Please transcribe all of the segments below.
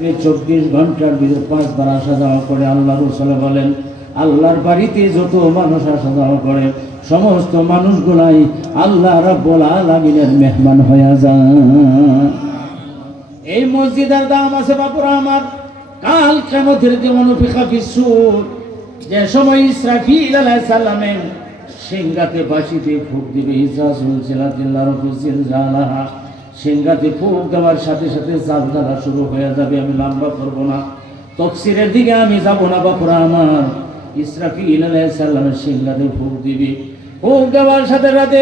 24 ঘন্টার ভিতরে 5 বার আসা যাওয়া করে। আল্লাহ রাসূল বলেন, আল্লাহর বাড়িতে যত মানুষ আসা যাওয়া করে সমস্ত মানুষগুলাই আল্লাহ রাব্বুল আলামিনের মেহমান হয়ে যায়। এই মসজিদের দাম আছে বাপুরা আমার, কাল কিয়ামতের দিন অনুফিখা ফিসসূর, যে সময় ইসরাফিল আলাইহিস সালামের সিংহাতে বাঁশিতে ফুঁক দিবে, ইজাজুল জিলাতিল্লাহ রফিজিল জালাহা, সিংহাতে ফুঁক দেওয়ার সাথে সাথে জালজালা শুরু হয়ে যাবে। আমি লম্বা করবো না, তাফসীরের দিকে আমি যাব না বাপুরা আমার। ইসরাফিল আলাইহিস সালামের সিংহাতে ফুঁক দিবে, ফুঁক দেওয়ার সাথে সাথে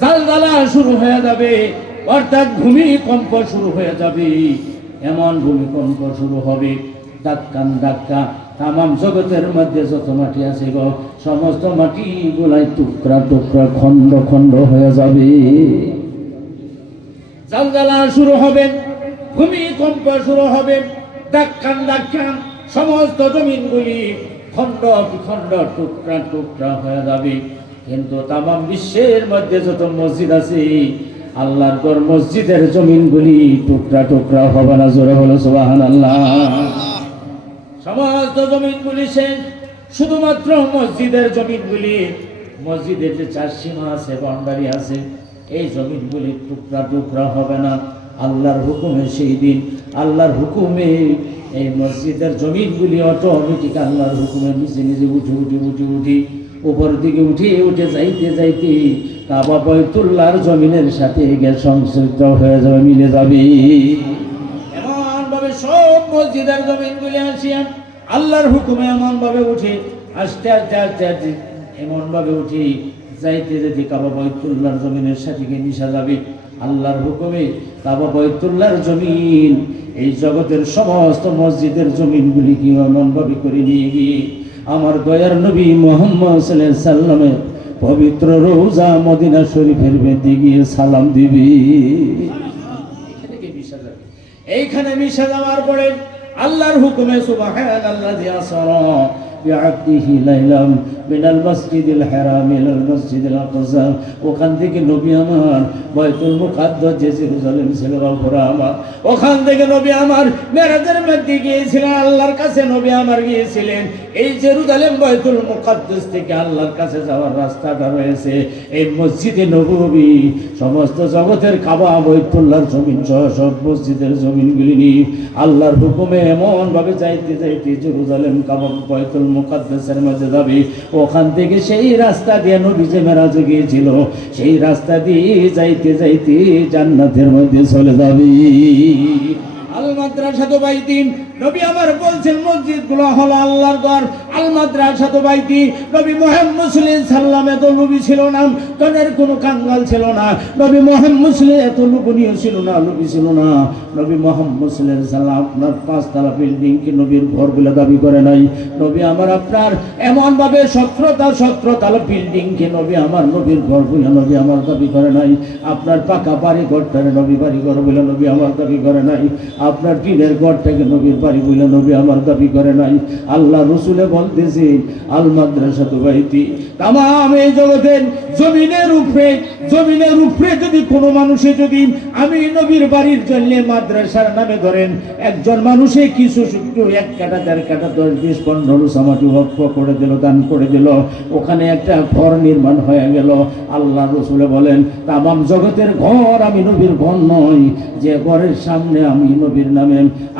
জালজালা শুরু হয়ে যাবে, অর্থাৎ ভূমিকম্প শুরু হয়ে যাবে। এমন ভূমিকম্প শুরু হবে, ধাক্কান ধাক্কা তামাম জগতের মধ্যে যত মাটি আছে গো, সমস্ত মাটি গুলাই টুকরা টুকরা খণ্ড খণ্ড হয়ে যাবে। জালজালা শুরু হবে, ভূমিকম্প শুরু হবে, ধাক্কান ধাক্কা সমস্ত জমিনগুলি খণ্ড বিখণ্ড টুকরা টুকরা হয়ে যাবে। কিন্তু তামাম বিশ্বের মধ্যে যত মসজিদ আছে আল্লাহর ঘর, মসজিদের জমিনগুলি টুকরা টুকরা হবে না। জোরে বলো সুবহানাল্লাহ। সমস্ত জমিনগুলি শেষ, শুধুমাত্র মসজিদের জমিনগুলি, মসজিদের যে 4 সীমা আছে, বাউন্ডারি আছে, এই জমিনগুলি টুকরা টুকরা হবে না। আল্লাহর হুকুমে সেই দিন, আল্লাহর হুকুমে এই মসজিদের জমিনগুলি অটোমেটিক আল্লাহর হুকুমে নিচে নিজে উঠে উপর দিকে উঠে যাইতে যাইতে কাবা বাইতুল্লাহর জমিনের সাথে গিয়ে সংশ্লিষ্ট হয়ে যাবে, মিলে যাবে। এমন ভাবে সব মসজিদের জমিনগুলি আসিয়া আল্লাহর হুকুমে এমন ভাবে উঠে আস্তে আস্তে আস্তে আস্তে এমন ভাবে উঠে যাইতে যেতে কাবা বাইতুল্লাহর জমিনের সাথে গিয়ে মিশা যাবে। আল্লাহর হুকুমে কাবা বাইতুল্লাহর জমিন এই জগতের সমস্ত মসজিদের জমিনগুলিকে এমন ভাবে করে নিয়ে গিয়ে আমার দয়ার নবী মুহাম্মদ সাল্লাল্লাহু আলাইহি সাল্লামের পবিত্র রওজা মদিনা শরীফের বেদে গিয়ে সালাম দিবি। এইখানে মিশে যাওয়ার পরে আল্লাহর হুকুমে সুবহানাল্লাযী আসরা বিআবদিহি লাইলাম মিনাল মাসজিদিল হারাম ইলাল মাসজিদিল আকসা, ওখান থেকে নবী আমার বাইতুল মুকাদ্দাস যে জেরুজালেম ছিল বাপুরা আমার, ওখান থেকে নবী আমার মেরাজের মধ্যে গিয়েছিলেন, আল্লাহর কাছে নবী আমার গিয়েছিলেন। এই জেরুজালেম বাইতুল মুকাদ্দাস থেকে আল্লাহর কাছে যাওয়ার রাস্তাটা রয়েছে এই মসজিদে নববী। সমস্ত জগতের কাবা বাইতুল্লাহর জমিন সহ সব মসজিদের জমিনগুলি নিয়ে আল্লাহর হুকুমে এমন ভাবে যাইতে যাইতে জেরুজালেম কাবা বাইতুল মুকাদ্দাসের মধ্যে যাবে। ওখান থেকে সেই রাস্তা দিয়ে নবী যে মেরাজে গিয়েছিল সেই রাস্তা দিয়ে যাইতে যাইতে জান্নাতের মধ্যে চলে যাবে। আল মাদ্রাসাতু বাইতি, নবী আমার বলছেন মসজিদগুলো হলো আল্লাহর ঘর। আল মাদ্রাসাতু বাইতি, নবী মুহাম্মদ সাল্লাল্লাহু আলাইহি সাল্লাম এত লোভী ছিল না, ধনের কোনো কাঙ্গাল ছিল না। নবী মুহাম্মদ সাল্লাল্লাহু এত লোভনীয় ছিল না, লোভী ছিল না। নবী মুহাম্মদ সাল্লাল্লাহু আলাইহি সাল্লাম আপনার 5 তলা বিল্ডিং কে নবীর ঘর বলে দাবি করে নাই। নবী আমার আপনার এমন ভাবে 17 তলা বিল্ডিং কে নবী আমার নবীর ঘর বলে নবী আমার দাবি করে নাই। আপনার পাকা বাড়ি ঘরটারে নবী বাড়ি ঘর বলে নবী আমার দাবি করে নাই। আপনার টিনের ঘরটাকে নবীর বাড়ি বলে নবী আমার দাবি করে নাই। আল্লাহ রসুলে বলতেছে আল মাদ্রাসাতু বাইতি, তামাম এই জগতের জমিনের উপরে যদি কোনো মানুষে যদি আমি নবীর বাড়ির জন্য মাদ্রাসার নামে ধরেন একজন মানুষে কিছু শুক্র 1 কাঠা 1.5 কাঠা 10 20 15 সামাটি ওয়াকফ করে দিল, দান করে দিল, ওখানে একটা ঘর নির্মাণ হয়ে গেল। আল্লাহ রসুলে বলেন তামাম জগতের ঘর আমি নবীর ঘর নয়, যে ঘরের সামনে আমি নবীর নামে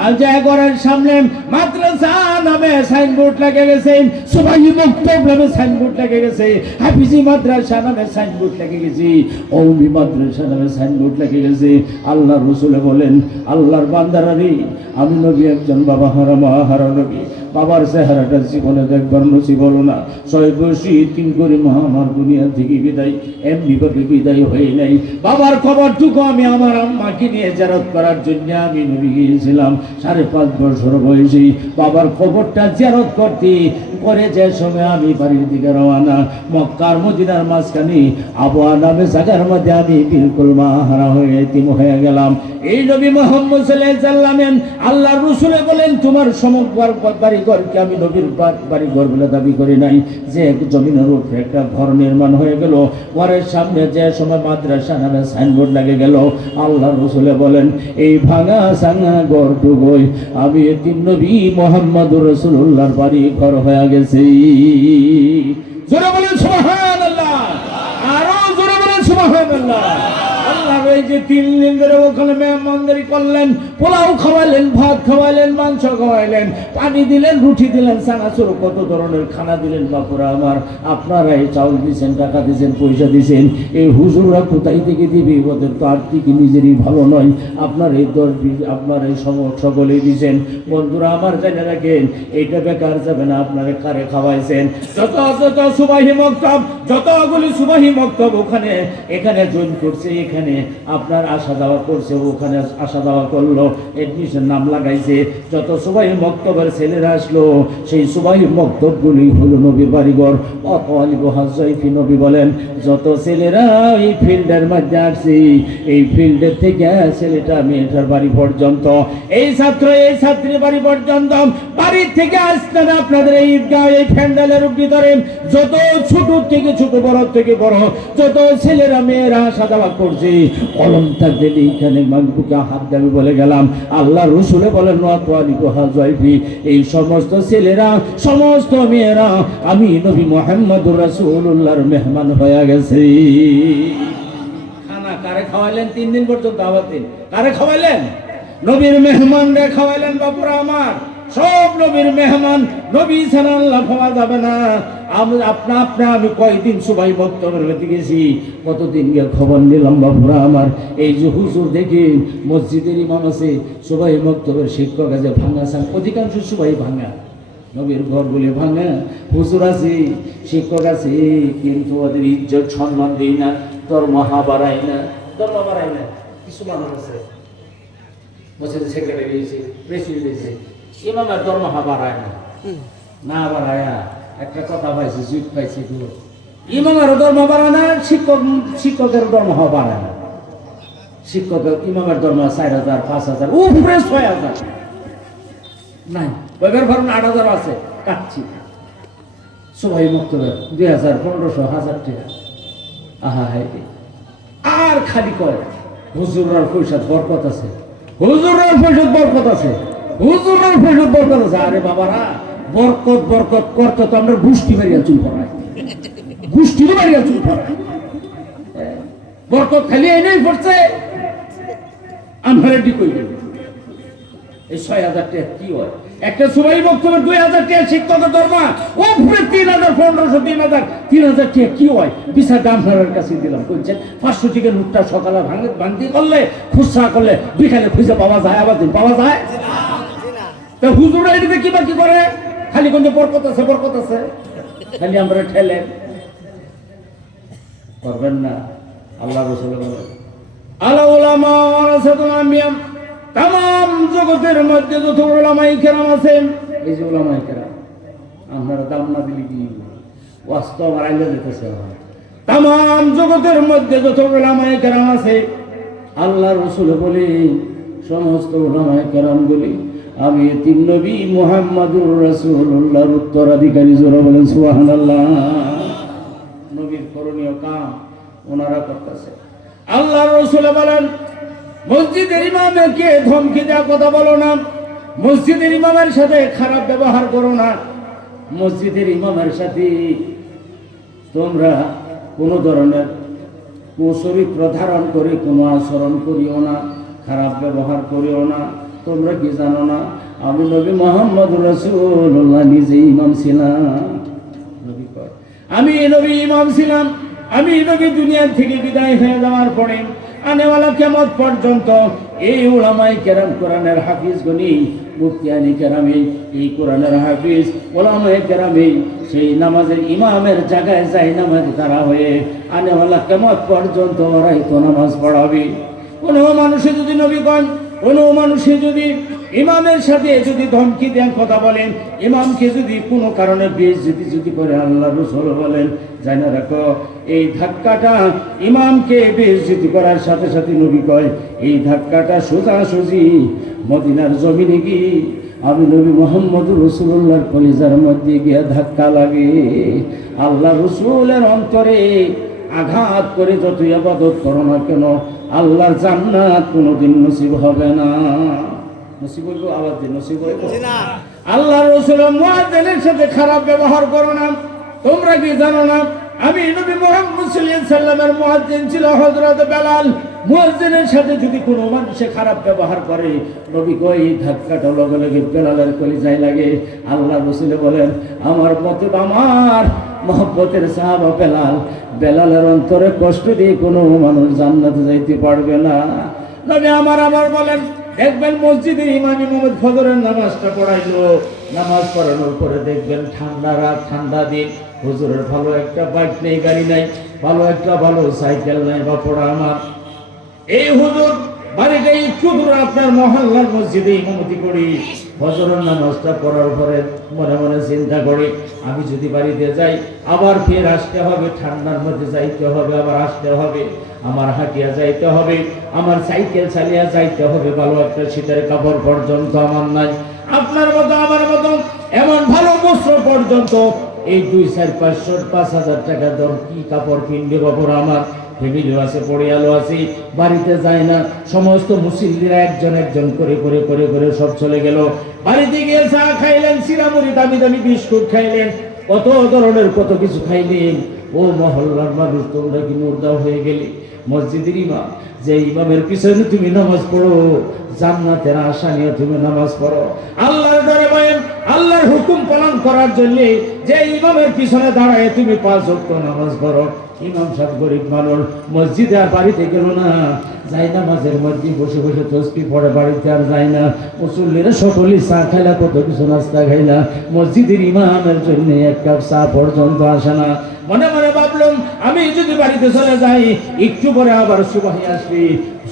আর যে ঘরের সামনে মাদ্রাসা নামে সাইনবোর্ড লেগে গেছে, সুবহানী মুক্তব নামে সাইনবোর্ড লেগে গেছে, হাফিজি মাদ্রাসা নামে সাইনবোর্ড লেগে গেছে, কওমি মাদ্রাসা নামে সাইনবোর্ড লেগে গেছে। আল্লাহ রসুলে বলেন আল্লাহর বান্দারা রে, আমি নবী একজন বাবা হারা মা হারা নবী, বাবার চেহারাটা জীবনে দেখবার নসিব হলো না। 6 বছর 3 করে মা আমার দুনিয়া থেকে বিদায়, এমনি ভাবে বিদায় হয়ে নাই। বাবার কবরটুকু আমি আমার আম্মাকে নিয়ে জিয়ারত করার জন্য আমি নবী গিয়েছিলাম 5.5 বছর বয়সে। বাবার কবরটা জিয়ারত করতে করে যে সময় আমি বাড়ির দিকে রওনা, মক্কার মদিনার মাঝখানে আবওয়া নামে জায়গার মধ্যে আমি বিলকুল মা হারা হয়ে এতিম হয়ে গেলাম। এই নবী মুহাম্মদ সাল্লাল্লাহু আলাইহি সাল্লাম আল্লাহর রাসূল বলেন তোমার সমগ্র বাড়ি ঘরকে আমি নবীর বাড়ি ঘর বলে দাবি করি নাই। যে জমিনের উপরে একটা ঘর নির্মাণ হয়ে গেল, ঘরের সামনে যে সময় মাদ্রাসা নামে সাইনবোর্ড লাগে গেল, আল্লাহ রসুলে বলেন এই ভাঙা সাঙা ঘরটুকুই আমি এতিম নবী মুহাম্মদুর রাসূলুল্লাহর বাড়ি ঘর হয়ে গেছে। জোরে বলেন সুবহানাল্লাহ, আরো জোরে বলেন সুবহানাল্লাহ। আল্লাহ এই যে 3 দিন ধরে ওখানে মেহমানদারি করলেন, পোলাও খাওয়াইলেন, ভাত খাওয়াইলেন, মাংস খাওয়াইলেন, পানি দিলেন, রুটি দিলেন, চানাচুর, কত ধরনের খানা দিলেন। বাপুরা আমার, আপনারা এই চাউল দিচ্ছেন, টাকা দিচ্ছেন, পয়সা দিচ্ছেন, এই হুজুররা কোথায় থেকে দিবি? ওদের তো আর্থিক নিজেরই ভালো নয়। আপনার এই আপনার এই সকলেই দিচ্ছেন। বন্ধুরা আমার, জানে রাখেন এইটা বেকার যাবে না। আপনারা কারে খাওয়াইছেন? যত সুবাহি মক্তব, যতগুলি সুবাহি মক্তব ওখানে এখানে জয়েন করছে, এখানে আপনার আসা যাওয়া করছে, ওখানে আসা যাওয়া করলো, এডমিশন নাম লাগাইছে। যত সুবাহি মক্তবের ছেলেরা আসলো, সেই সুবাহি মক্তবগুলি হলো নবীর বাড়িঘর। অতআলিবি নবী বলেন, যত ছেলেরা এই ফিল্ডের মধ্যে আসছে, এই ফিল্ডের থেকে ছেলেটা মেয়েটার বাড়ি পর্যন্ত, এই ছাত্র এই ছাত্রীর বাড়ি পর্যন্ত, বাড়ির থেকে আসতে না আপনাদের এই ঈদগাহ এই প্যান্ডেলের ভিতরে যত ছোট থেকে ছোট, বড় থেকে বড়, যত ছেলেরা মেয়েরা আসা যাওয়া করছে, কলম থাকলে এখানে বুকে হাত দেবে বলে গেলাম। আল্লাহ রসুলে বলেন, এই সমস্ত ছেলেরা সমস্ত মেয়েরা আমি নবী মুহাম্মদুর রাসূলুল্লাহর মেহমান হয়ে গেছে। খানা কারে খাওয়াইলেন 3 দিন পর্যন্ত? আবার দিন কারে খাওয়াইলেন? নবীর মেহমানরা খাওয়াইলেন। বাপুরা আমার, সব নবীর মেহমান, নবী ছাড়া আল্লাহ পাওয়া যাবে না। আমি কয়দিন সবাই বক্তব্য রেখে গেছি, কতদিন গিয়ে খবর নিলাম। বাবুরা আমার, এই যে হুজুর দেখি মসজিদের ইমাম আছে, সবাই বক্তব্যের শিক্ষক আছে, ভাঙা সাং, অধিকাংশ সবাই ভাঙা, নবীর ঘরগুলি ভাঙা। হুজুর আছে, শিক্ষক আছে, কিন্তু ওদের ইজ্জত সম্মান দিই না, দরমহা বাড়াই না, দরমা বাড়াই না। কিছু মানুষ আছে মসজিদের সেক্রেটারি হয়েছে, প্রেসিডেন্ট হয়েছে, ইমামের দরমহা বাড়ায় না, না বাড়ায়া একটা কথা পাইছে, জুট পাইছে, ইমামেরও দরমা বাড়ায় না, শিক্ষকের দরমা বাড়ায় না। শিক্ষকের ইমামের দরমা 4,000, 5,000, উপরে 6,000 নাই, ওইবার ধরুন 8,000 আছে, কাটছি সবাই মুক্ত 2,000, 1,500, 1,000 টাকা। আহা হাই, আর খালি কয় হুজুরের পয়সা বরকত আছে, হুজুরের পয়সা বরকত আছে, হুজুরের পয়সা বরকত আছে। আরে বাবারা, বরকত বরকত করতে তো আমরা গোষ্ঠী মারিয়া চুল পড়াই, গোষ্ঠী মারিয়া চুল পড়াই। বরকত খালি এনেই পড়ছে, আমরা রেডি করি। এই 6,000 টাকা কি হয়? একটা সবাই বক্তব্য 2,000 টাকা শিক্ষকের দরমা, ও পুরো 3,000, 1,500, 3,000, 3,000 টাকা কি হয়? বিচার দাম ফেরার কাছে দিলাম, বলছেন 500 টাকা নোটটা সকালে ভাঙতি করলে, খুচরা করলে বিকালে খুঁজে পাওয়া যায়, আবার দিন পাওয়া যায়। তা হুজুরা এটাতে কি বাকি করে? খালি কোন বরকত আছে, বরকত আছে, খালি আমরা ঠেলে করবেন না। আল্লাহ রাসূল বলেন, আলা উলামা ওয়ারাসাতুল আম্বিয়া, তাম জগতের মধ্যে যত উলামায়ে কেরাম আছেন, এই যে উলামায়ে কেরাম, আপনারা দাম না দিলে কি বাস্তব আইলে যেতেছে। তাম জগতের মধ্যে যত উলামায়ে কেরাম আছে, আল্লাহ রাসূল বলে সমস্ত উলামায়ে কেরাম বলি আমি এতিম নবী মুহাম্মদুর রাসূলুল্লাহর উত্তরাধিকারী। জোরে বলেন সুবহানাল্লাহ। নবীর করণীয় কাম ওনারা করতেছে। আল্লাহ রাসূল বলেন, মসজিদের ইমামকে ধমকি দেওয়া কথা বলো না, মসজিদের ইমামের সাথে খারাপ ব্যবহার করো না, মসজিদের ইমামের সাথে তোমরা কোনো ধরনের কুচরিত্র ধারণ করে কোনো আচরণ করিও না, খারাপ ব্যবহার করিও না। তোমরা কি জানো না আমি নবী মুহাম্মদুর রাসূলুল্লাহ নিজে ইমাম ছিলাম? নবী কয়, আমি নবী ইমাম ছিলাম। আমি নবী দুনিয়া থেকে বিদায় হয়ে যাওয়ার পরে আনেওয়ালা কিয়ামত পর্যন্ত এই উলামায়ে কেরাম, কোরআনের হাফিজ গনি, মুফতিয়ানি কেরামে, এই কোরআনের হাফিজ উলামায়ে কেরামে সেই নামাজের ইমামের জায়গায় যাই নামাজ তারা হয়ে আনেওয়ালা কিয়ামত পর্যন্ত ওরাই তো নামাজ পড়াবে। কোনো মানুষে যদি নবী কন, কোনো মানুষে যদি ইমামের সাথে যদি ধমকি দেন, কথা বলেন, ইমামকে যদি কোনো কারণে বেইজ্জতি যদি করে, আল্লাহ রাসূল বলেন জানা রাখো এই ধাক্কাটা ইমামকে বেইজ্জতি করার সাথে সাথে নবী কয় এই ধাক্কাটা সোজাসুজি মদিনার জমিনে গিয়ে আমি নবী মুহাম্মদ রাসূলুল্লাহর কলিজার মধ্যে গিয়ে ধাক্কা লাগে। আল্লাহ রাসূলের অন্তরে আঘাত করে যত ইবাদত করো না কেন, আল্লাহর জান্নাত কোনোদিন নসিব হবে না। নসিব হইব? আওয়াজ দিয়ে নসিব হইব না। আল্লাহ রাসূল মুয়াজ্জিনের সাথে খারাপ ব্যবহার করো না। তোমরা কি জানো না, আমি নবী মুহাম্মদ সাল্লাল্লাহু আলাইহি সাল্লামের মুয়াজ্জিন ছিল হযরত বেলাল। মুয়াজ্জিনের সাথে যদি কোনো মানুষে খারাপ ব্যবহার করে, নবী কই ধাক্কাটা লগে লগে বেলালের কলিজায় লাগে। আল্লাহ রাসূল বলেন, আমার মতে আমার মহব্বতের সাহাবা বেলাল, বেলালের অন্তরে কষ্ট দিয়ে কোনো মানুষ জান্নাতে যাইতে পারবে না। নবী আমার বলেন, দেখবেন মসজিদে ইমাম মুহাম্মদ ফজরের নামাজটা পড়াইলো, নামাজ পড়ানোর পরে দেখবেন ঠান্ডা রাত, ঠান্ডা দিন, হুজুরের ভালো একটা বাইক নেই, গাড়ি নাই, ভালো সাইকেল নাই বা পড়া আমার এই হুজুর বাড়িতে একটু দূরে আপনার মহল্লার মসজিদে ইমামতি করি। ফজরের নামাজটা পড়ার পরে মনে মনে চিন্তা করি, আমি যদি বাড়িতে যাই আবার ফের আসতে হবে, ঠান্ডার মধ্যে যাইতে হবে, আবার আসতে হবে, আমার হাঁটিয়া যাইতে হবে, আমার সাইকেল চালিয়ে যাইতে হবে, ভালো একটা শীতের কাপড় পর্যন্ত আমার নাই, আপনার মতো আমার মতো এমন ভালো বস্ত্র পর্যন্ত এই 2-4-500-5,000 টাকা দর কি কাপড় কিনবে বাবুর, আমার ফ্যামিলিও আছে, পড়িয়ালও আছে, বাড়িতে যায় না। সমস্ত মুসল্লিরা একজন একজন করে করে করে করে সব চলে গেল। বাড়িতে গিয়ে চা খাইলেন, সিরামুড়ি, দামি দামি বিস্কুট খাইলেন, কত ধরনের কত কিছু খাইলেন। ও মহল্লার মানুষ, তোমরা কি মুর্দা হয়ে গেলে? মসজিদের ইমাম, যে ইমামের পিছনে তুমি নামাজ পড়ো, জান্নাতের আশা নিয়ে তুমি নামাজ পড়ো, আল্লাহর ডরে বলেন, আল্লাহর হুকুম পালন করার জন্য যে ইমামের পিছনে দাঁড়ায় তুমি 5 ওয়াক্ত নামাজ পড়ো। ইমাম সাহেব গরিব মানুষ, মসজিদে আর বাড়িতে গেল না, যাই নামাজের মধ্যে বসে বসে তসবিহ পড়ে, বাড়িতে আর যায় না। মুসল্লিরা সকলেই চা খাইলা, কত কিছু নাস্তা খাইলা, মসজিদের ইমামের জন্য 1 কাপ চা পর্যন্ত আসে না। মনে মনে ভাবলাম, আমি যদি বাড়িতে চলে যাই, একটু পরে আবার সুবাহি আসবে,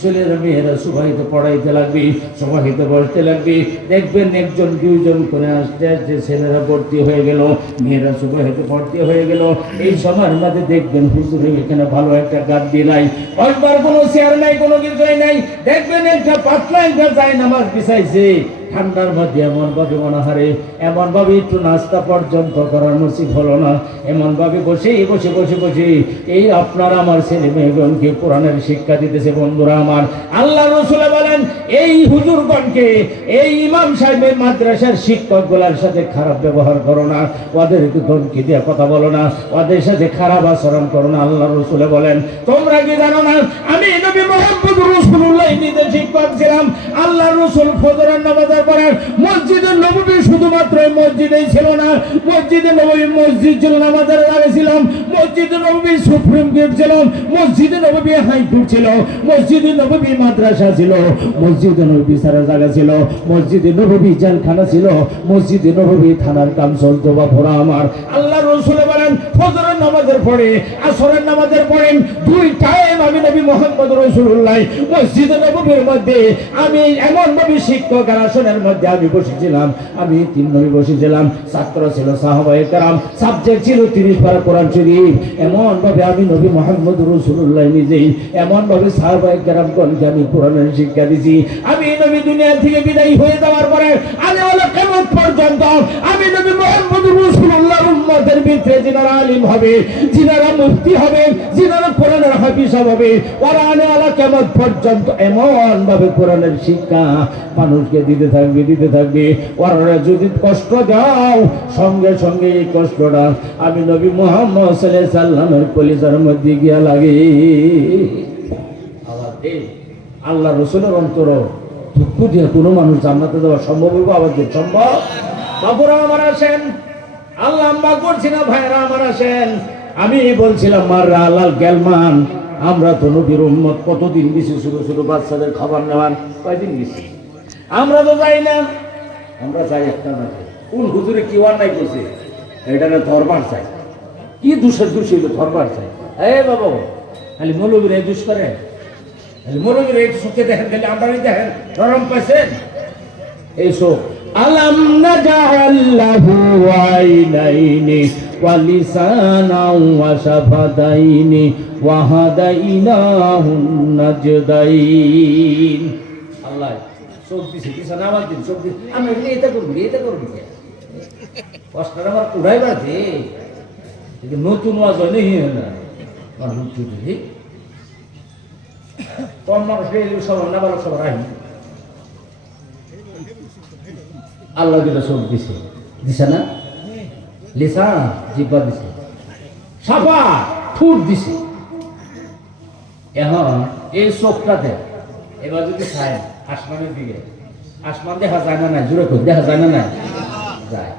ছেলেরা মেয়েরা সুবাহিতে পড়াইতে লাগবে, সুবাহিতে বসতে লাগবে, দেখবেন 1জন 2জন করে আসতে আসতে ছেলেরা ভর্তি হয়ে গেল, মেয়েরা সুবাহিতে ভর্তি হয়ে গেল। এই সময়ের মধ্যে দেখবেন হুজুরে এখানে ভালো একটা গাদ্দি নাই, বসবার কোনো চেয়ার নাই, কোনো কিছুই নাই, দেখবেন একটা পাতলা একটা যায় নামাজ বিছাইছে। ঠান্ডার মধ্যে এমন ভাবে মনাহারে, এমন ভাবে একটু নাস্তা পর্যন্ত করার নসিব হলো না, এমন ভাবে বসে বসে বসে বসে এই আপনার আমার ছেলে মেয়েগণকে কোরআনের শিক্ষা দিতেছে। বন্ধুরা আমার, আল্লাহ রাসূল বলেন, এই হুজুরগণকে, এই ইমাম সাহেবের মাদ্রাসার শিক্ষকগুলোর সাথে খারাপ ব্যবহার করো না, ওদেরকে ধমকি দিয়ে কথা বলো না, ওদের সাথে খারাপ আচরণ করো না। আল্লাহ রাসূল বলেন, তোমরা কি জানো না, আমি নবী মুহাম্মদ রাসূলুল্লাহ নিজে শিক্ষক ছিলাম। আল্লাহ রাসূল ফজরের নামাজের পরে মসজিদে নববী শুধুমাত্র মসজিদেই ছিল না, মসজিদে নববী মসজিদ ছিল, নামাজের আগে ছিলাম, মসজিদে নববী সুপ্রিম কোর্ট ছিল, মসজিদে নববী হাইকোর্ট ছিল, মসজিদে নববী মাদ্রাসা ছিল, মসজিদে নববী সারা জায়গা ছিল, মসজিদে নববী জেলখানা ছিল, মসজিদে নববী থানার কাম চলতো। বাপুরা আমার, আল্লাহ রাসূল বলেন, ফজরের নামাজের পরে, আসরের নামাজের পরে 2 টাইম আমি নবী মুহাম্মদ রাসূলুল্লাহ মসজিদে নববীর মধ্যে আমি এমন নবী শিক্ষক আসনের মধ্যে আমি বসেছিলাম, আমি 3 নবী বসেছিলাম, ছাত্র ছিল সাহাবায়ে কেরাম, সাবজেক্ট ছিল 30 পারা কোরআন শরীফ। এমন ভাবে আমি নবী মুহাম্মদ রাসূলুল্লাহ নিজেই এমন ভাবে সাহাবায়ে কেরামগণকে আমি কোরআনের শিক্ষা দিয়েছি। আমি নবী দুনিয়া থেকে বিদায় হয়ে যাওয়ার পরে আমি হলো কিয়ামত পর্যন্ত আমি নবী মুহাম্মদ রাসূলুল্লাহর উম্মতের ভিতরে যিনারা আলিম হবে, যিনারা মুফতি হবে, যিনারা কোরআনের হাফেজ হবে, ওরা আলা কিয়ামত পর্যন্ত এমন ভাবে কোরআনের শিক্ষা মানুষকে দিতে থাকবে। ওরা যদি কষ্ট দাও, সঙ্গে সঙ্গে এই কষ্টটা আমি নবী মুহাম্মদ সাল্লাল্লাহু আলাইহি সাল্লামের কলিজার মধ্যে গিয়া লাগে। আল্লাহ রাসূলের অন্তর দুঃখ দিয়ে কোনো মানুষ জান্নাতে যাওয়া সম্ভব হবে? আবার যে সম্ভব। বাবুরা আমার আসেন, আল্লাহ আম্মা করছি না, ভাইরা আমার আসেন। আমি বলছিলাম মাররা আল্লাহ গেলমান, আমরা তো নবীর উম্মত, কতদিন গেছি ছোট ছোট বাচ্চাদের খাবার নেওয়ার, কয়দিন গেছি? আমরা তো যাই না, আমরা চাই একটা না, কোন হুজুরে কি অন্যায় করছে এটা না ধরবার চাই, কি দোষী হইলো ধরবার চাই। বাবা খালি মৌলবীরা এই দোষ করে, খালি মৌলবীরা এই চোখে দেখেন, খালি আমরা দেখেন নরম পাইছেন এইসব। আলাম নাজআল লাহু আইনাইনি ওয়া লিসানাও ওয়া শাফাতাইনি ওয়া হাদাইনাহুন নাজদাইন। আল্লাহ চোখ দিছে কিছু না আমার দিন চোখ দিন আমি এটা করবি কষ্টের আমার উড়াই বাড়ছে নতুন ওয়াজ হয় নেই না কম মানুষ সবার না ভালো সবার আহি আল্লাহ যেটা চোখ দিছে দিছে না লিসা জিব্বা দিছে সাফা ঠুট দিছে এখন এই চোখটাতে এবার যদি খায় আসমানের দিকে আসমান দেখা যায় না নাই জোরে করে দেখা যায় না নাই যায়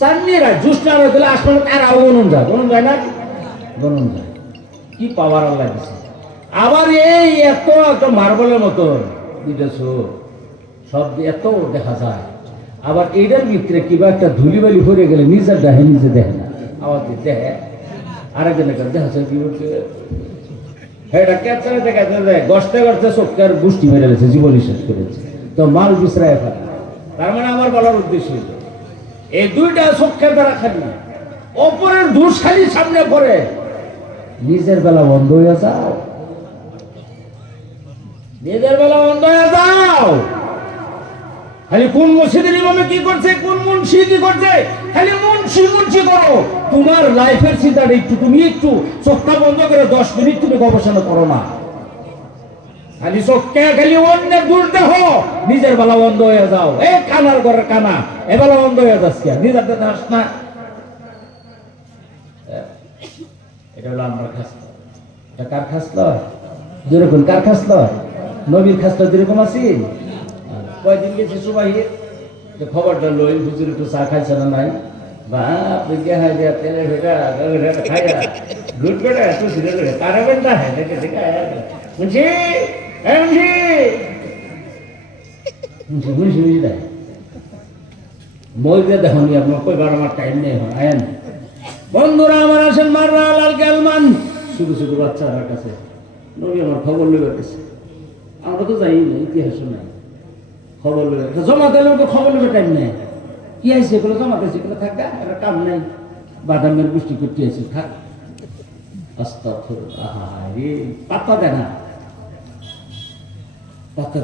চান্দিরা জুসটা হয়েছিল আসমানে তারাও গণন যায় না গণন যায় কি পাওয়ার আল্লাহ দিছে আবার এই এত একটা মার্বলের মতো দুইটা চোখ সব এত দেখা যায় আবার এইটার ভিতরে কিবা একটা ধুলিবালি ভরে গেলে নিজের দেখে নিজে দেখে না আবার দেখে আরেকজনের দেখা যায় কি বলছে এটা ক্যাপচারে দেখা যায় গসতে গসতে চোখটার গোষ্ঠী মেরে গেছে জীবন শেষ করেছে তো মাল বিশ্রায় ফেলে তার মানে আমার বলার উদ্দেশ্য এই দুইটা চোখের দ্বারা খালি অপরের দুঃশালী সামনে পড়ে নিজের বেলা বন্ধ হয়ে যাও নিজের বেলা বন্ধ হয়ে যাও খালি কোন মসজিদের ইমামে কি করছে কোন মুন্সি কি করছে খালি মুন্সি করো তোমার লাইফের চিন্তাটা একটু তুমি একটু চোখটা বন্ধ করে 10 মিনিট তুমি গবেষণা করো না খালি চোখকে খালি অন্যের দূর দেখো নিজের বেলা বন্ধ হয়ে যাও এই কানার ঘরের কানা এ বেলা বন্ধ হয়ে যাচ্ছে নিজের দেখে আস না এটা হলো আমার খাসলা এটা কার খাসলা যেরকম কার খাসলা নবীর খাসলা যেরকম আছি কয়দিন গেছে সুবাহির যে খবরটা লই হুজুর একটু চা খাইছে না নাই বাপ কে হয় যে তেলে ভেটা খাইয়া লুট করে একটু ছিল তারা বেনটা হ্যাঁ দেখে দেখে মুন্সি মুন্সি দেয় মই দিয়ে দেখুন আপনার কইবার আমার টাইম নেই হয় আয়েন বন্ধুরা আমার আসেন মাররা লাল গেলমান শুধু শুধু বাচ্চার কাছে নবী আমার খবর লেগে গেছে আমরা তো যাই না ইতিহাস নাই খবর লেগে জমা দিলে তো খবর লেগে টাইম নেই কি আছে এগুলো জমা দিয়েছে এগুলো থাকা একটা কাম নেই বাদামের গোষ্ঠী করতে আছে থাক আস্তাগফিরুল্লাহ আহারে পাত্তা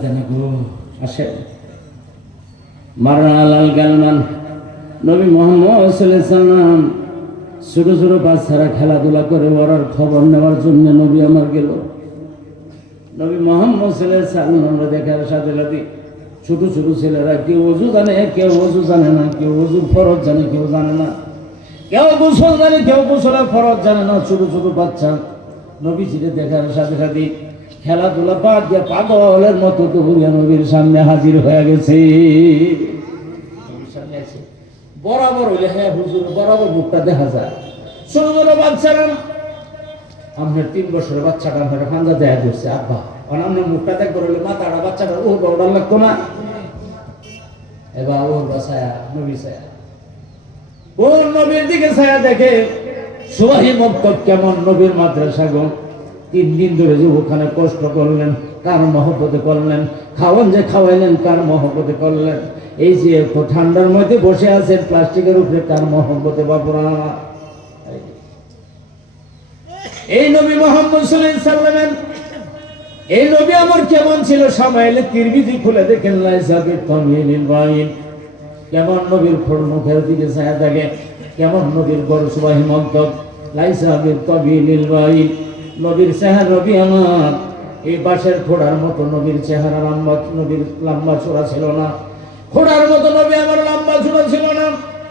দেয় না গো আসে মাররা লাল গেলমান নবী মুহাম্মদ সাল্লাল্লাহু আলাইহি ওয়াসাল্লাম ছোট ছোট বাচ্চারা খেলাধুলা করে ওরার খবর নেওয়ার জন্য নবী আমার গেল নবী মুহাম্মদ সাল্লাল্লাহু আলাইহি ওয়াসাল্লাম দেখার সাথে সাথে ছোট ছোট ছেলেরা কেউ ওযু জানে কেউ ওযু জানে না কেউ ওযুর ফরজ জানে কেউ জানে না কেউ গোসল জানে কেউ গোসলের ফরজ জানে না ছোট ছোট বাচ্চা নবীজিকে দেখার সাথে সাথে খেলাধুলা বাদ দিয়ে পাগলের মতো দৌড়িয়া নবীর সামনে হাজির হয়ে গেছে বরাবর হইলে হ্যাঁ হুজুর বরাবর মুখটা দেখা যায় ছোট ছোট বাচ্চারা আপনার 3 বছরের বাচ্চাটা আমার ফান্দা দেয়া করছে আব্বা অনান্য মুখটা দেখ করলে মাথাটা বাচ্চাটা ও দৌড়ার লাগতো না এবার ওর ছায়া নবী ছায়া ওর নবীর দিকে ছায়া দেখে সুবাহি মক্তব কেমন নবীর মাদ্রাসা গো 3 দিন ধরে যে ওখানে কষ্ট করলেন কার মহব্বতে করলেন খাওয়ান যে খাওয়াইলেন কার মহব্বতে করলেন এই যে ঠান্ডার মধ্যে বসে আছেন প্লাস্টিকের উপরে কার মহব্বতে বাপুরা এই নবী মুহাম্মদ সাল্লাল্লাহু আলাইহি ওয়াসাল্লাম এই নবী আমার কেমন ছিল সামাইলে তিরমিজি খুলে দেখেন লাইসাবিত তামিলিল বাইন কেমন নবীর মুখের দিকে ছায়া থাকে কেমন নবীর গর সুবাহি মক্তব লাইসাবিত তামিলিল বাইন নবীর চেহারা নবী আমার এই বাঁশের খোড়ার মতো নবীর চেহারা লম্বা নবীর লম্বা চূড়া ছিল না খোড়ার মতো নবী আমার লম্বা চূড়া ছিল না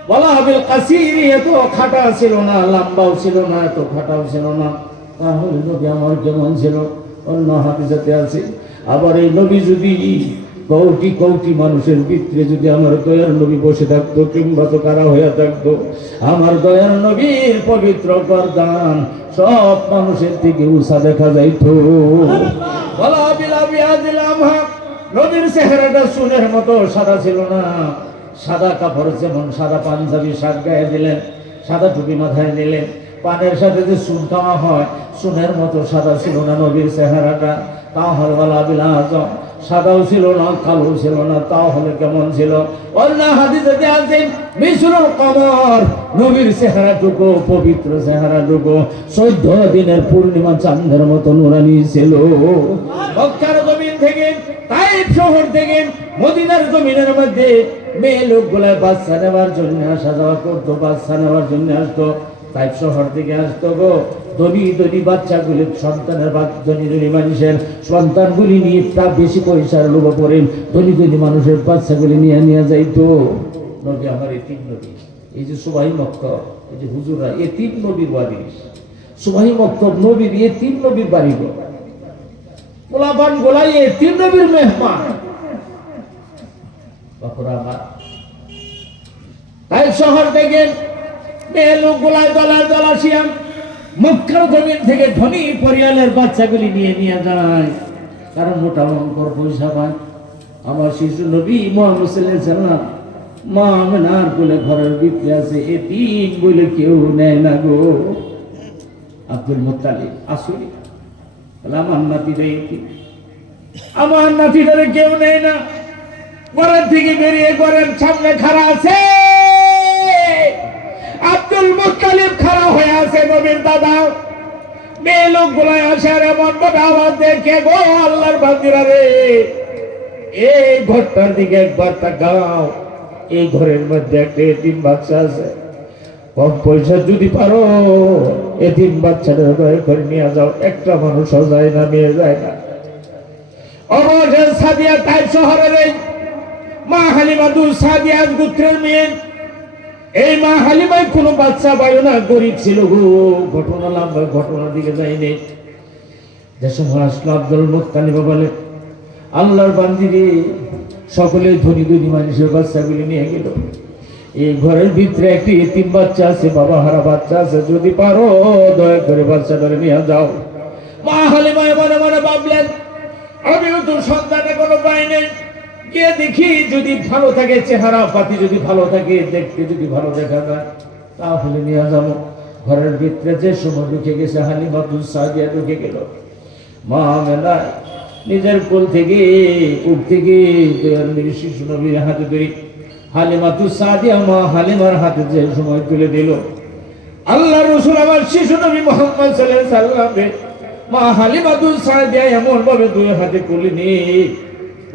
বলা হবে কাসির এত খাটা ছিল না লম্বাও ছিল না এত খাটাও ছিল না তাহলে নবী আমার কেমন ছিল অন্য হাদিসে আছে আবার এই নবী যদি কোটি কোটি মানুষের ভিতরে যদি আমার দয়ার নবী বসে থাকতো কিংবা তো কারা হয়ে থাকতো আমার দয়ার নবীর পবিত্র গর্দান সব মানুষের থেকে উষা দেখা যাইতো বলা নবীর চেহারাটা সুনের মতো সাদা ছিল না সাদা কাপড় যেমন সাদা পাঞ্জাবি শার্ট গায়ে দিলেন সাদা টুপি মাথায় দিলেন পানের সাথে যে চুন খাওয়া হয় চুনের মতো সাদা ছিল না নবীর চেহারাটা তাহলে বলা বিলাস সাদাও ছিল না কালো ছিল না তাহলে কেমন ছিল অন্য হাদিসে আছে মিসরুল কমর নবীর চেহারাটুকু পবিত্র চেহারাটুকু 14 দিনের পূর্ণিমা চাঁদের মতো নুরানি ছিল মক্কার জমিন থেকে তাইফ শহর থেকে মদিনার জমিনের মধ্যে মেয়ে লোকগুলা বাচ্চা নেওয়ার জন্য আসা যাওয়া করতো, বাচ্চা নেওয়ার জন্য আসতো। তাইফ শহর থেকে আসতো গো ধনী ধনী বাচ্চাগুলি, সন্তানের ধনী ধনী মানুষের সন্তানগুলি নিয়ে প্রায় বেশি পয়সার লোভে পড়েন ধনী ধনী মানুষের বাচ্চাগুলি নিয়ে নিয়ে যাইতো। নবী আমার এতিম নবী, এই যে সুবাহি মক্তব, এই যে হুজুররা এতিম নবীর বাড়ি, সুবাহি মক্তব নবীর এতিম নবীর বাড়ি গো, পোলাপান গোলাই এতিম নবীর মেহমান। বাপুরা আমার তাইফ শহর থেকে মেয়ে লোক গোলায় দলা দলাশিয়াম মক্কার জমিন থেকে ধনী পরিয়ালের বাচ্চাগুলি নিয়ে নিয়ে যায়, কারণ মোটা অঙ্কর পয়সা পায়। আমার শিশু নবী মুহাম্মদ সাল্লাল্লাহু আলাইহি ওয়াসাল্লাম মা আমেনার কোলে ঘরের ভিতরে আছে, এতিম বলে কেউ নেয় না গো। আব্দুল মুত্তালিব আসুনি, আমার নাতিটা এতিম, আমার নাতিটারে কেউ নেয় না। ঘরের থেকে বেরিয়ে ঘরের সামনে খাড়া আছে আব্দুল মুত্তালিব, খাড়া হয়ে আছে নবীর দাদা। মেয়ে লোক গুলাই আসে আর এমন ভাবে আওয়াজ দেখে গো আল্লাহর বান্দিরা রে, এই ঘরটার দিকে একবার তাকাও, এই ঘরের মধ্যে একটা এতিম বাচ্চা আছে, কম পয়সা যদি পারো এতিম বাচ্চাটা দয়া করে নিয়ে যাও। একটা মানুষও যায় না, মেয়ে যায় না। অবশেষে সাদিয়া তাইফ শহরের এই মা হালিমা সাদিয়া গোত্রের মেয়ে, এই মা হালিমায় কোনো বাচ্চা পাইও না, গরিব ছিল গো। ঘটনা লম্বা, ঘটনার দিকে যায়নি। যে সময় আসলো আব্দুল মুত্তালিব বলে আল্লাহর বান্দিরে, সকলে ধনী ধনী মানুষের বাচ্চাগুলি নিয়ে গেল, এই ঘরের ভিতরে একটি এতিম বাচ্চা আছে, বাবা হারা বাচ্চা আছে, যদি পারো দয়া করে বাচ্চাটা নিয়ে যাও। মা হালিমা মনে মনে ভাবলেন আমিও তো সন্তানে কোনো পাই নেই, গিয়ে দেখি যদি ভালো থাকে, চেহারা পাতি যদি ভালো থাকে, দেখতে যদি ভালো দেখা যায় তাহলে নিয়ে যাবো। ঘরের ভিতরে যে সময় ঢুকে গেছে হালিমা সাদিয়া ঢুকে গেল। মা আমেনা নিজের কোল থেকে উঠতে গিয়ে শিশু নবীর হাতে ধরি হালিমা সাদিয়া মা হালিমার হাতে যে সময় তুলে দিল, আল্লাহ রাসূল আমার শিশু নবী মুহাম্মদ সাল্লাল্লাহু আলাইহি ওয়াসাল্লাম মা হালিমা সাদিয়া এমন ভাবে দুই হাতে কোলে নিয়ে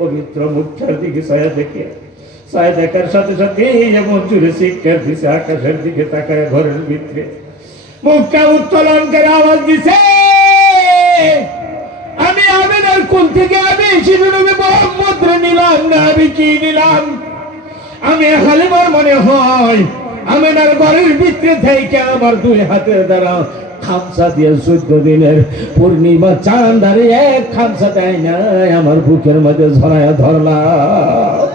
পবিত্র মুখটার দিকে ছায়া দেখে, ছায়া দেখার সাথে সাথে এমন জোরে চিৎকার দিছে, আকাশের দিকে তাকায় ঘরের ভিতরে মুখটা উত্তোলন করে আওয়াজ দিছে, আমি আমিনার কোল থেকে আমি শিশু নবী মুহাম্মদ রে নিলাম না, আমি কি নিলাম? আমি হালিমার মনে হয় আমিনার ঘরের ভিতরে থেকে আমার দুই হাতের দ্বারা খামসা দিয়ে 14 দিনের পূর্ণিমা চাঁদ আর এক খামসা দেয় না, আমার বুকের মধ্যে ঝরায়া ধরলাম।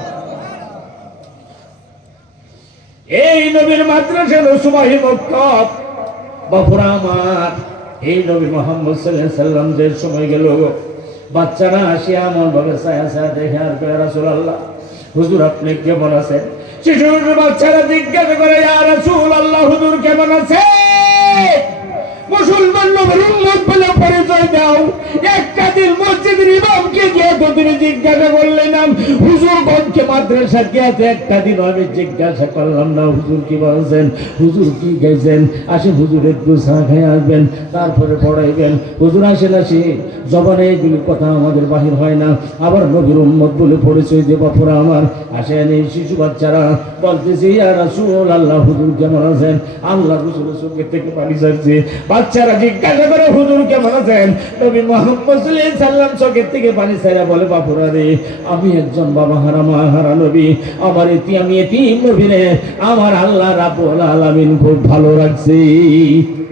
এই নবীর মাদ্রাসা সুবাহি মক্তব বাপুরা আমার, এই নবী মুহাম্মদ সাল্লাল্লাহু আলাইহি ওয়াসাল্লাম যে সময় গেল, বাচ্চারা আসিয়া এমন ভাবে ছায়া ছায়া দেখে আর কয় রাসূলুল্লাহ হুজুর আপনি কেমন আছেন? শিশুর বাচ্চারা জিজ্ঞাসা করে ইয়া রাসূলুল্লাহ হুজুর কেমন আছে? মুসলমান নবীর উম্মত বলে পরিচয় দাও। একটা দিন মসজিদের ইমামকে গিয়ে তো তুমি জিজ্ঞাসা করলেন না হুজুর গণকে মাদ্রাসা গিয়েছে, একটা দিন আমি জিজ্ঞাসা করলাম না হুজুর কি বলছেন, হুজুর কি গাইছেন, আসে হুজুর একটু চা খেয়ে আসবেন, তারপরে পড়াইবেন। হুজুর আসেন আসি জবানে এইগুলি কথা আমাদের বাহির হয় না, আবার নবীর উম্মত বলে পরিচয় দিয়ে বাপুরা আমার আসেন। এই শিশু বাচ্চারা বলতেছে ইয়া রাসূলুল্লাহ হুজুর কেমন আছেন? আল্লাহ রাসূলের চোখের থেকে পানি ঝরছে। বাচ্চারা জিজ্ঞাসা করে হুজুর কেমন আছেন? নবী মুহাম্মদ সাল্লাল্লাহু আলাইহি ওয়াসাল্লাম চোখের থেকে পানি ছেড়ে বলে বাপুরা রে, আমি একজন বাবা হারা মা হারা নবী, আমার আমি এতিম নবী রে, আমার আল্লাহ রাব্বুল আলামিন খুব ভালো রাখছে।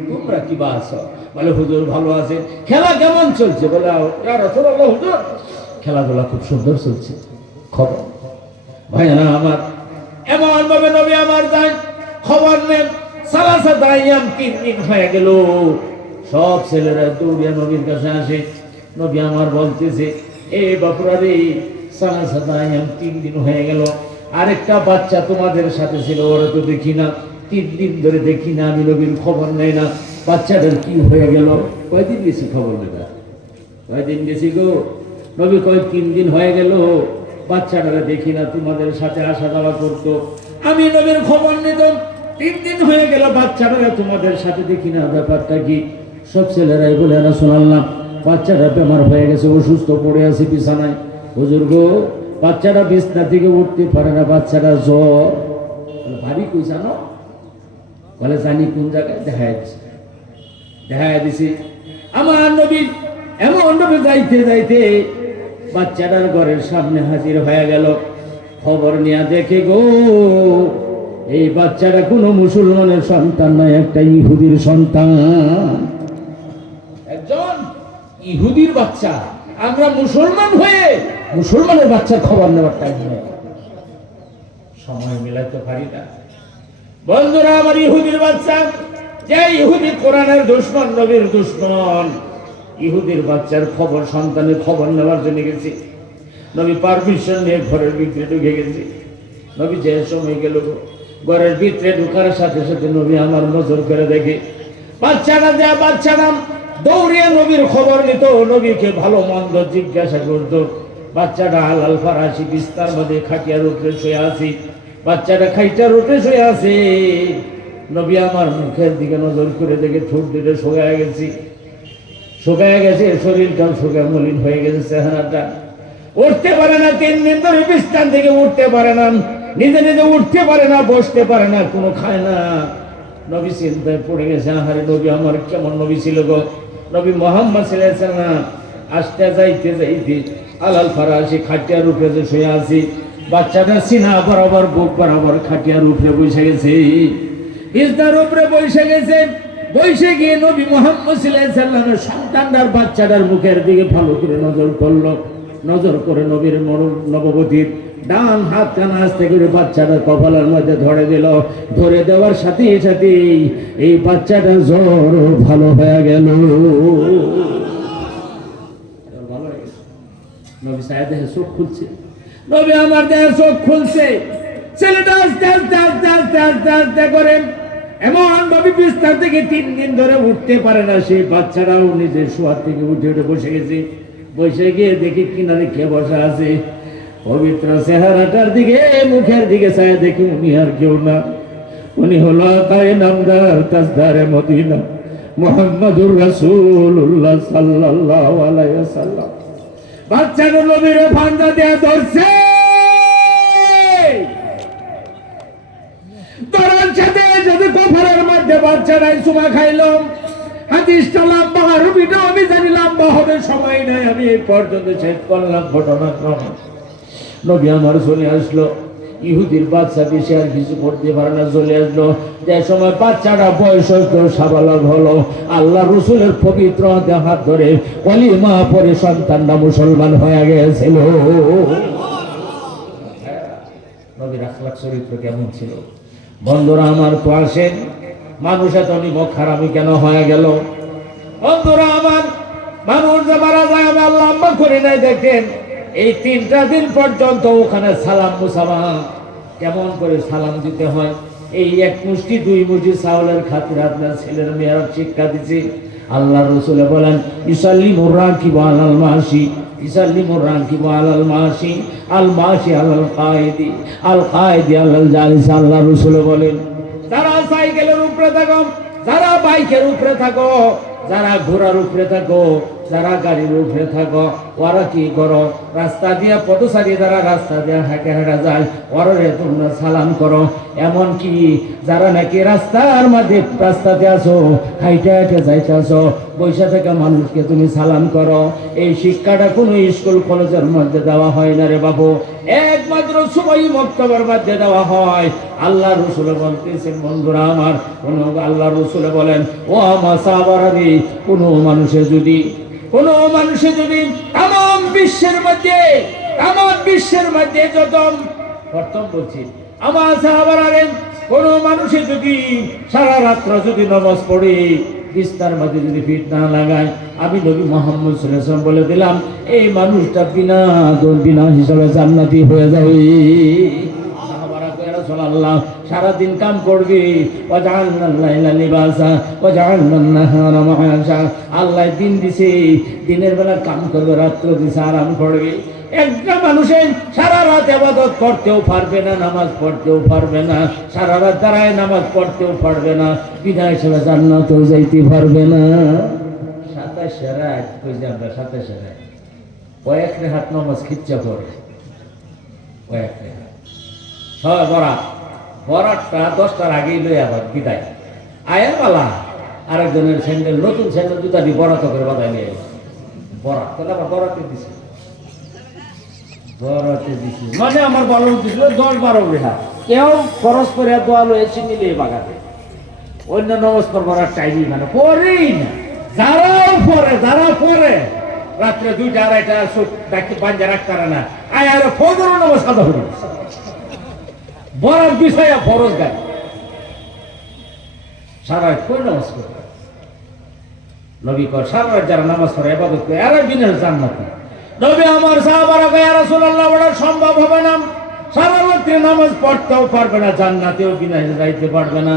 তোমরা কি আছো? বলে হুজুর ভালো আছে। খেলা কেমন চলছে? বলে ইয়া রাসূলুল্লাহ হুজুর খেলাধুলা খুব সুন্দর চলছে। খবর ভাইরা আমার এমন ভাবে নবী আমার যায় খবর নেন। সালাসা দাইয়াম 3 দিন হয়ে গেল, সব ছেলেরা দৌড়িয়া নবীর কাছে আসে। নবী আমার বলতেছে এ বাপুরা রে, সালাসা দাইয়াম 3 দিন হয়ে গেল, আরেকটা বাচ্চা তোমাদের সাথে ছিল, ওরা তো দেখি না, 3 দিন ধরে দেখি না, আমি নবীর খবর নেই না, বাচ্চাটার কি হয়ে গেল? কয়দিন গেছি খবর নেবা? কয়দিন গেছি গো? নবী কয় 3 দিন হয়ে গেল, বাচ্চাটারা দেখি না, তোমাদের সাথে আসা যাওয়া করতো, আমি নবীর খবর নিতাম, 3 দিন হয়ে গেল বাচ্চাটারা তোমাদের সাথে দেখি না, ব্যাপারটা কি? সব ছেলেরাই বলে রাসূলুল্লাহ বাচ্চাটা বেমার হয়ে গেছে, অসুস্থ পড়ে আছে বিছানায়, হুজুর গো, বাচ্চাটা বিছনা থেকে উঠতে পারে না, বাচ্চাটা জ্বর। ভাবি কই জানো? বলে জানি কোন জায়গায়, দেখা দিছি আমার নবী। এমন নবী যাইতে যাইতে বাচ্চাটার ঘরের সামনে হাজির হয়ে গেল। খবর নিয়ে দেখে গো, এই বাচ্চাটা কোনো মুসলমানের সন্তান নয়, একটা ইহুদির সন্তান। একজন ইহুদির বাচ্চা। আমরা মুসলমান হয়ে মুসলমানের বাচ্চার খবর নেওয়ার টাইম নেই, সময় মিলাইতে পারি না। বন্ধুরা আমার, ইহুদির বাচ্চা, যে ইহুদি কোরআনের দুশমন, নবীর দুশমন, ইহুদির বাচ্চার খবর, সন্তানের খবর নেওয়ার জন্য গেছি। নবী পারমিশন নিয়ে ঘরের ভিতরে ঢুকে গেছি। নবী যে সময় গেল, ঘরের ভিতরে ঢুকার সাথে সাথে নবী আমার নজর করে দেখে বাচ্চারা দৌড়িয়ে নবীর খবর নিত, নবীকে ভালো মন্দ জিজ্ঞাসা করত। বাচ্চাটা হালাল ফারাসি বিস্তার মধ্যে খাটিয়ার উপরে শুয়ে আছি, বাচ্চাটা খাইটার উপরে শুয়ে আছে। নবী আমার মুখের দিকে নজর করে দেখে ঠোঁট দিতে শুকায় গেছে, শরীরটাও শুকায় মলিন হয়ে গেছে, চেহারাটা। উঠতে পারে না, 3 দিন ধরে বিস্তার থেকে উঠতে পারে না, নিজে নিজে উঠতে পারে না, বসতে পারে না, কোনো খায় না। নবী চিন্তায় পড়ে গেছে, আহারে নবী আমার কেমন নবী ছিল গো। নবী মোহাম্মদ সাল্লাল্লাহু আলাইহি ওয়াসাল্লাম আসতে যাইতে আলাল ফারাসি খাটিয়ার উপরে যে শুয়ে আছি, বাচ্চাটা সিনা বরাবর, বুক বরাবর খাটিয়ার উপরে বসে গেছে, ইসদার উপরে বসে গেছে। বসে গিয়ে নবী মোহাম্মদ সাল্লাল্লাহু আলাইহি ওয়াসাল্লামের সন্তানটার, বাচ্চাটার মুখের দিকে ভালো করে নজর করলো। নজর করে নবীর নববতীর ডান হাত কানা আস্তে করে বাচ্চাটা কপালের মধ্যে ধরে দিল। ধরে দেওয়ার সাথে সাথে এই বাচ্চাটা জ্বর ভালো হয়ে গেল। নবী সাহেব দেহে চোখ খুলছে, নবী আমার দেহে চোখ খুলছে। ছেলেটা আস্তে আস্তে আস্তে আস্তে আস্তে আস্তে করে এমন ভাবে বিস্তার থেকে 3 দিন ধরে উঠতে পারে না। সেই বাচ্চাটাও নিজের শোয়ার থেকে উঠে উঠে বসে গেছে। বসে গিয়ে দেখি কিনারে কে বসা আছে, পবিত্র চেহারাটার দিকে, মুখের দিকে চায় দেখি উনি আর কেউ না, উনি হলো আকায়ে নামদার তাজদারে মদিনা মুহাম্মাদুর রাসূলুল্লাহ সাল্লাল্লাহু আলাইহি ওয়াসাল্লাম। বাচ্চাটা নবীর ফান্দা দিয়ে ধরছে, ধরার সাথে সাথে কপালের মধ্যে বাচ্চাটাই চুমা খাইলো। হাদিসটা লম্বা, রুবিটা আমি জানি লম্বা হবে, সময় নাই, আমি এই পর্যন্ত শেষ করলাম ঘটনাক্রম। নবী আমার চলে আসলো, ইহুদির বাচ্চা বেশি আর কিছু করতে পারে না, চলে আসলো। যে সময় বাচ্চাটা বয়সস্থ সাবালক হলো, আল্লাহ রসুলের পবিত্র হাত ধরে কলিমা পরে সন্তানটা মুসলমান হয়ে গেছিল। নবীর আখলাক চরিত্র কেমন ছিল বন্ধুরা আমার? তো আসেন, মানুষ এত নিমক হারামি কেন হয়ে গেল? বন্ধুরা আমার, মানুষ যে মারা যায় আমি আল্লাহ আম্মা করে নাই। দেখেন এই 3টা দিন পর্যন্ত ওখানে সালাম মুসাফা, কেমন করে সালাম দিতে হয়, এই 1 মুষ্টি 2 মুষ্টি চাউলের খাতিরে আপনার ছেলের মেয়েরা শিক্ষা দিচ্ছে। আল্লাহ রসুল বলেন ইসাল্লিমুর রাকিবু আলাল মাশি, ইসাল্লিমুর রাকিবু আলাল মাশি, আল মাশি আলাল কায়েদি, আল কায়েদি আলাল জালিস। আল্লাহ রসুল বলেন যারা সাইকেলের উপরে থাকো, যারা বাইকের উপরে থাকো, যারা ঘোড়ার উপরে থাকো, যারা গাড়ির উপরে থাকো, ওরা কি করো? রাস্তা দিয়ে পথচারী যারা রাস্তা দিয়ে হেঁটে হেঁটে যায়, ওরা তোমরা সালাম করো। এমন কি যারা নাকি রাস্তার মধ্যে রাস্তাতে আসো, হাইটে হেঁটে যাইতে আসো, বৈশা থেকে মানুষকে তুমি সালাম করো। এই শিক্ষাটা কোনো স্কুল কলেজের মধ্যে দেওয়া হয় না রে বাবু, একমাত্র সুবই মক্তবের মধ্যে দেওয়া হয়। আল্লাহ রসুল বলতেছেন বন্ধুরা আমার, কোন আল্লাহ রসুল বলেন ও আমার সাহাবারা, কোনো মানুষে যদি তাম বিশ্বের মধ্যে যত প্রথম বলছি আমার সাহাবারা, কোন মানুষে যদি সারা রাত্র যদি নামাজ পড়ে বিস্তার মধ্যে যদি ফিট না লাগায়, আমি নবী মুহাম্মদ সাল্লাল্লাহু আলাইহি ওয়াসাল্লাম বলে দিলাম এই মানুষটা বিনা হিসাবে জান্নাতি হয়ে যাবে। সাহাবারা কয় রাসূলুল্লাহ সারাদিন কাম করবি, আল্লাহ দিন দিছে, দিনের বেলা কাম করবে, রাত্র দিছে আরাম করবে। একটা মানুষের সারা রাত ইবাদত করতেও পারবে না, নামাজ পড়তেও পারবে না, সারা রাত দাঁড়ায় নামাজ পড়তেও পারবে না, বিনা হিসেবে জান্নাতেও যাইতে পারবে না। 27 রাত কই যে আমরা 27 রাত কয়েক রেহাত নামাজ খিচ্চা করে কয়েক রেহাত হয় বরাত বরাতটা 10টার আগেই লই আবার বিদায় আয়ের পালা আরেকজনের স্যান্ডেল নতুন স্যান্ডেল জুতা দিয়ে বরাত করে বাজায় নিয়ে বরাত তাহলে আবার বরাতে দিছে বরাতে দিছে মানে আমার বলন দিছিল 10-12 রেহাত কেউ খরচ করে দোয়া লয়েছে নিলে বাগাতে অন্য নামাজ পড়বার টাইমই মানে পড়েই না যারা পড়ে রাত্রে 2টা-2:30 বাঞ্জা রাখতে পারে না আর ফজর নামাজ সাদা হল বড় বিষয় ফরজ গায়ে সারা কই নামাজ পড়ে নবী কয় সারা যারা নামাজ পড়ে ইবাদত করে এরা বিনা জান্নাতি নবী আমার সাহাবারা কয় ইয়া রাসূলুল্লাহ ওটা সম্ভব হবে না সারা রাত্রে নামাজ পড়তেও পারবে না জান্নাতেও বিনা যাইতে পারবে না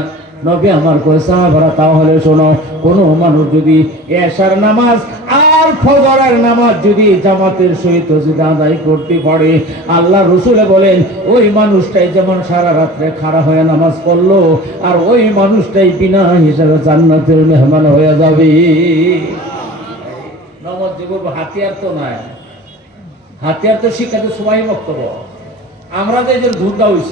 নবী আমার কয় সাহাবারা তাহলে শোনো কোনো মানুষ যদি এশার নামাজ আর ফজরের নামাজ যদি জামাতের সহিত যদি আদায় করতে পারে আল্লাহ রাসূল বলেন ওই মানুষটাই যেমন সারা রাত্রে খাড়া হয়ে নামাজ পড়লো আর ওই মানুষটাই বিনা হিসাবে জান্নাতের মেহমান হয়ে যাবে নামাজ যে বলবো হাতিয়ার তো নয় হাতিয়ার তো শিক্ষাতে সময় বক্তব্য আমরা যে ধুন্দা হয়েছি